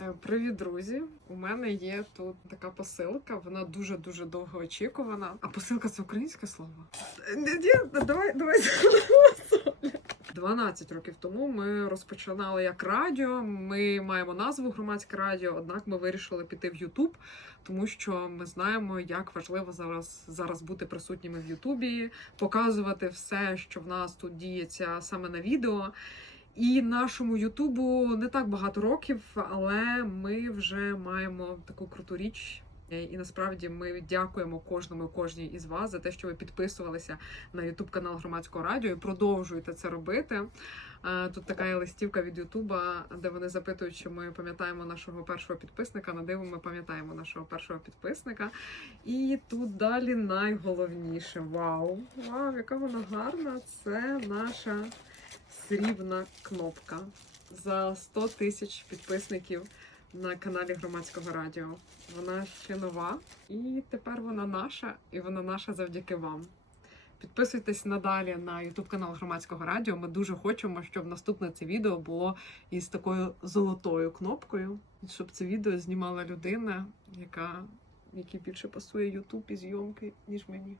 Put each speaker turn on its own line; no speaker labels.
Е, Привіт, друзі! У мене є тут така посилка. Вона дуже дуже довго очікувана. А посилка це українське слово? Давай, давай. 12 років тому ми розпочинали як радіо. Ми маємо назву громадське радіо, однак ми вирішили піти в Ютуб, тому що ми знаємо, як важливо зараз, зараз бути присутніми в Ютубі, показувати все, що в нас тут діється саме на відео. І нашому Ютубу не так багато років, але ми вже маємо таку круту річ. І насправді ми дякуємо кожному і кожній із вас за те, що ви підписувалися на Ютуб канал громадського радіо і продовжуєте це робити. Е, Тут така є листівка від Ютуба, де вони запитують, чи ми пам'ятаємо нашого першого підписника. На диво ми пам'ятаємо нашого першого підписника. І тут далі найголовніше. Вау! Вау, яка вона гарна! Це наша срібна кнопка за 100 тисяч підписників на каналі громадського радіо. Вона ще нова, і тепер вона наша, і вона наша завдяки вам. Підписуйтесь надалі на YouTube канал громадського радіо. Ми дуже хочемо, щоб наступне це відео було із такою золотою кнопкою, щоб це відео знімала людина, яка якій більше пасує YouTube і зйомки, ніж мені.